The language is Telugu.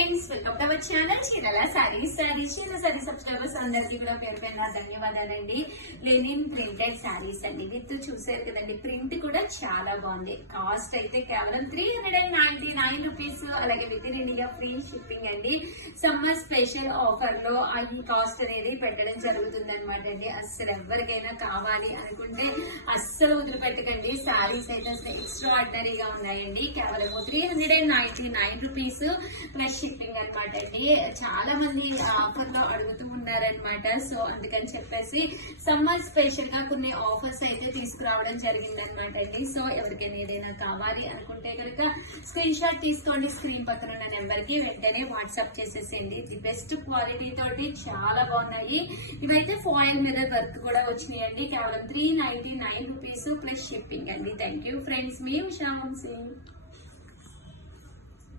Friends, welcome to our channel చీరల సారీస్. చీరల సబ్స్క్రైబర్స్ అందరికీ కూడా పేరు పేరున ధన్యవాదాలండి. లెనిన్ ప్రింటెడ్ సారీస్ అండి. విత్ చూసారు కదండి, ప్రింట్ కూడా చాలా బాగుంది. కాస్ట్ అయితే కేవలం 399 రూపీస్. అలాగే with in India free shipping అండి. సమ్మర్ స్పెషల్ ఆఫర్ లో ఈ కాస్ట్ అనేది పెట్టడం జరుగుతుంది అనమాట అండి. అస్సలు ఎవరికైనా కావాలి అనుకుంటే అస్సలు వదిలిపెట్టకండి. సారీస్ అయితే అసలు ఎక్స్ట్రా ఆర్డినరీగా ఉన్నాయండి. కేవలం 399 రూపీస్ ప్లస్ షిప్పింగ్ అనమాట అండి. చాలా మంది ఆఫర్ లో అడుగుతూ ఉన్నారనమాట. సో అందుకని చెప్పేసి సమ్మర్ స్పెషల్ గా కొన్ని ఆఫర్స్ అయితే తీసుకురావడం జరిగింది అనమాట అండి. సో ఎవరికైనా ఏదైనా కావాలి అనుకుంటే కనుక స్క్రీన్ షాట్ తీసుకోండి. స్క్రీన్ పక్కన ఉన్న నెంబర్ కి వెంటనే వాట్సాప్ చేసేసేయండి. ది బెస్ట్ క్వాలిటీ తోటి చాలా బాగున్నాయి. ఇవైతే ఫాయిల్ మిర్రర్ వర్క్ కూడా వచ్చినాయండి. కేవలం 399 రూపీస్ ప్లస్ షిప్పింగ్ అండి. థ్యాంక్ యూ ఫ్రెండ్స్, మీ ఉషా వంశీ.